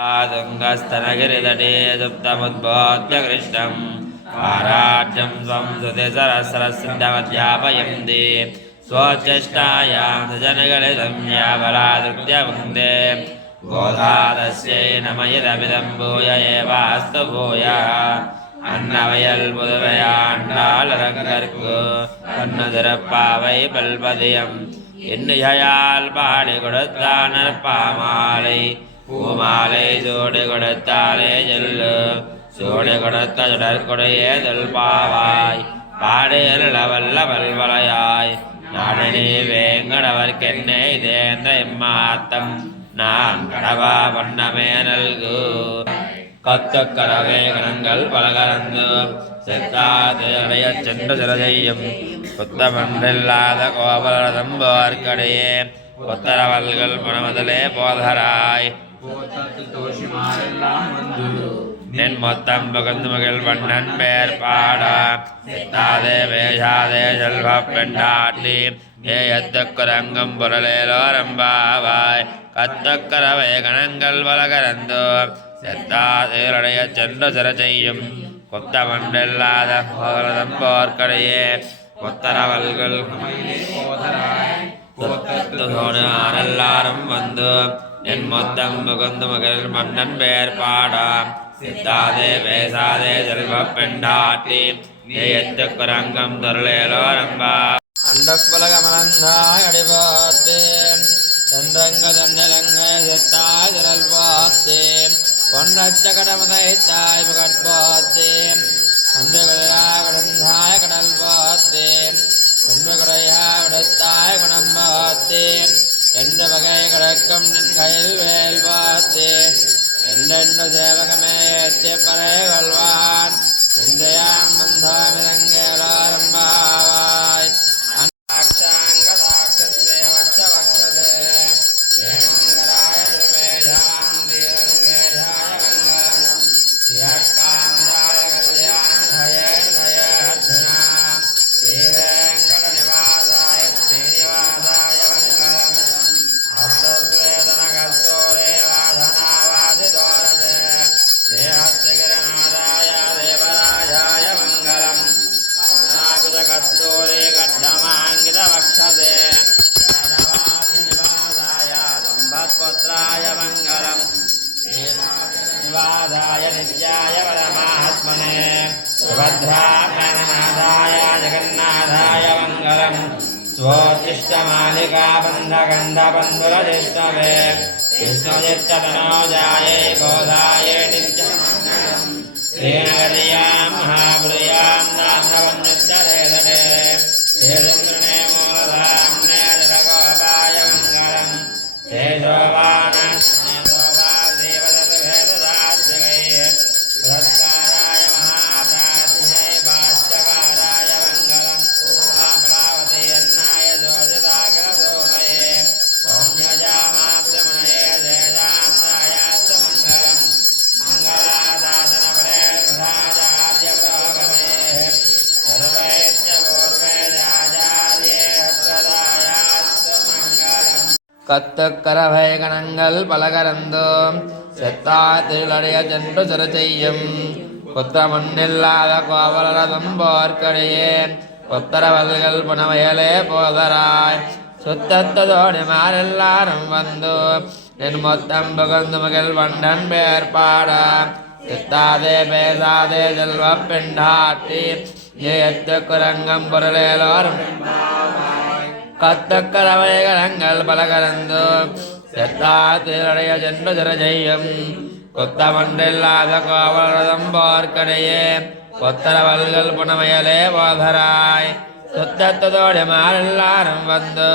आदुङ्गस्तनगिरितटे सुप्तमुद्बोध्य कृष्णं आराढ्यं स्वं सुते सरस्रसिद्धमध्यापयन्ति स्वचेष्टायां सजनगलितं याबलादृत्य वन्दे गोधादस्यै नमयिदमिदं भूय एवास्तु भूयः அன்னவயல் புதுவையாண்டாளரங்கற்கு கண்ணதிரப்பாவை பல்பதியம் எண்ணிகையால் பாடி கொடுத்தானர் பாமாலை பூமாலை சூடி கொடுத்தாலே செல்லு சூடி கொடுத்த சுடற்கொடையே தொல்பாவாய் பாடியல் வல்ல பல்வலையாய் நாடனே வேங்கடவர்க்கென்னே இதேந்த எம்மாத்தம் நான் கடவா வண்ணமே நல்கு கத்தக்கரவே கணங்கள் பலகரந்து செத்தாது அடைய சென்று சிறஜெய்யும் புத்தமன்றில்லாத கோபலதம்போர்க்கடையே புத்தரவல்கள் மனமதிலே போதராய் என் மொத்தம் பகந்து மகிழ் வண்ணன் பேர் பாடா சித்தாதே வேஷாதே செல்வ பெண்டாட்டி ஏயத்துக்குரங்கம் புரளேலோரம்பாவாய் கத்தக்கரவே கணங்கள் பலகரந்தோ செத்தாதேரடைய சென்று சிற செய்யும் கொத்தமண்டல்லாத போகலதம் போர்க்கடையே கொத்தரவல்கள் கொத்தத்தோடு ஆரெல்லாரும் வந்து என் மொத்தம் புகுந்து மகள் மன்னன் பெயர் பாடா சித்தாதே பேசாதே செல்வ பெண்டாட்டி ஏயத்து குரங்கம் தொருளேலோ ரம்பா அண்டப்புலகமலந்தாய் அடிபாத்தேன் தன்றங்க தன்னிலங்க செத்தாய் திரள் பார்த்தேன் பொன்றச்ச கடமதை தாய் புகட்பாத்தேன் அன்றுகளையா கடந்தாய் கடல் பார்த்தேன் ஒன்றுகளையா விடத்தாய் குணம் பார்த்தேன் எந்த வகை கிடக்கும் நின் கையில் வேல் பார்த்தேன் எந்தென்று சேவகமே ஏற்றி பறை கொள்வான் எந்தையாம் வந்தாமிரங்கேலாரம்பாவாய் निवासाय नित्याय परमात्मने सुभद्रानाथाय जगन्नाथाय मङ्गलम् स्वोच्छिष्टमालिका बन्धगन्धबन्धुरजिष्णवे विष्णुचित्ततनोजाय गोदाय नित्यमङ्गलम् श्रीनगर्यां महापुर्यां नाम्नवन्युद्धरेदटे श्रीचन्द्रने मूलधाम्ने जगोपाय मङ्गलम् तेजोवान सत्काराय महाप्रातिहे भाष्यकाराय मङ्गलम् अमरावती अन्नाय जोजिताग्रदोहये सौम्यजामात्रमनये जयजान्तायास्तु मङ्गलम् मङ्गलादासनपरे प्रसादार्यप्रभवेः सर्वैश्च पूर्वैराचार्ये हस्वदायास्तु मङ्गलम् கத்துக்கரவை கணங்கள் பலகரந்தோ செத்தாத்திலடைய சென்று சிற செய்யும் கொத்த மண்ணில்லாத கோவலரதம் போர்க்கடையே கொத்தரவல்கள் புனவயலே போதராய் சுத்தத்தோடு மாரெல்லாரும் வந்து என் மொத்தம் புகழ்ந்து மகள் வண்டன் பேர் பாடா சித்தாதே பேசாதே செல்வ பெண்டாட்டி ஏத்து குரங்கம் பொருளேலோரும் கத்தக்கரவை கணங்கள் பலகரந்தோ செத்தாத்திலடைய சென்று சிற செய்யும் கொத்த மண்டில்லாத கோவலரதம் போர்க்கடையே கொத்தரவல்கள் புனமயலே போதராய் சுத்தத்தோடு மாரெல்லாரும் வந்து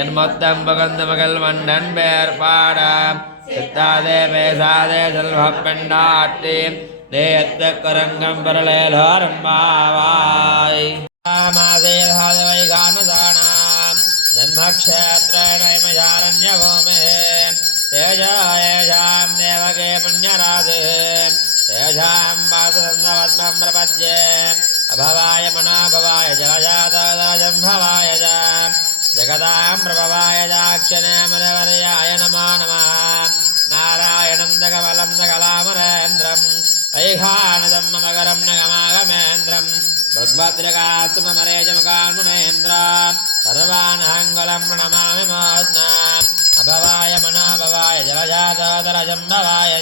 என் மொத்தம் புகழ்ந்து மகள் மன்னன் பேர் பாடா சித்தாதே பேசாதே செல்வ பெண்டாட்டி தேயத்து குரங்கம் பொருளேலோரும் பாவாய் வைகானதானாம் जन्मक्षेत्रेणैमजारण्यभूमिः तेजां देवके पुण्यराधिः तेषां वासुसन्दवद्मं प्रपद्ये अभवाय मनाभवाय जगजातजम्भवाय च जगतां प्रभवाय चाक्षणे मुनिवर्याय नमो नमः नारायणं जगवल त्रिकात्मरेजमुकान्मुनेन्द्र सर्वानहङ्गलं प्रणमामि मोद्ना अभवाय मनोभवाय जलजातोदरजम्भवाय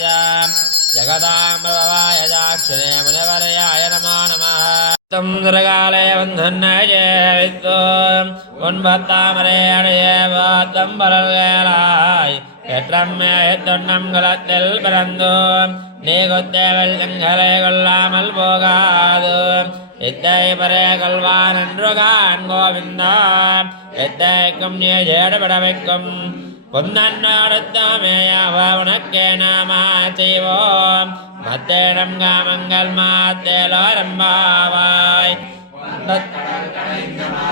जगदाम्बवाय जाक्षरे मुनिवर्याय नमो नमः तं दुर्गाले वन्धन्नय विद्वो उन्भत्तामरे अणयेवतं बलगेलाय எற்றம்மே தொன்னம் குலத்தில் பிறந்தோ நீ கொத்தேவல் செங்கலை கொள்ளாமல் போகாது இத்தை பரே கொள்வான் என்று கான் கோவிந்தா எத்தைக்கும் நீ ஜேடுபட வைக்கும் பொன்னன்னோடுத்தாமேயாவ உனக்கே நாம செய்வோம் மத்தேடம் காமங்கள் மாத்தேலோரம்பாவாய்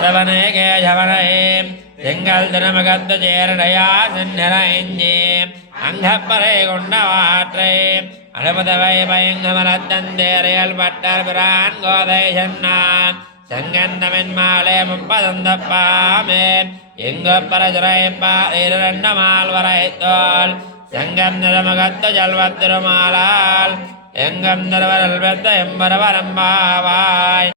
ஜவனே ஜவனே செங்கல் தினமகத்து சேரடையா சென்னிறைஞ்சி அங்கப்பறை கொண்டவாற்றை அனுபதவை பயங்கமலத்தந்தேரையல் பட்டர் பிரான் கோதை சென்னான் செங்கந்தமின் மாலே முப்பதந்தப்பாமே எங்கப்பரசுரைப்பார் இரண்டமால் வரைத்தோல் செங்கம் நிறமகத்து ஜல்வத்திருமாலால் எங்கம் நிறுவரல் பெத்த எம்பரவரம்பாவாய்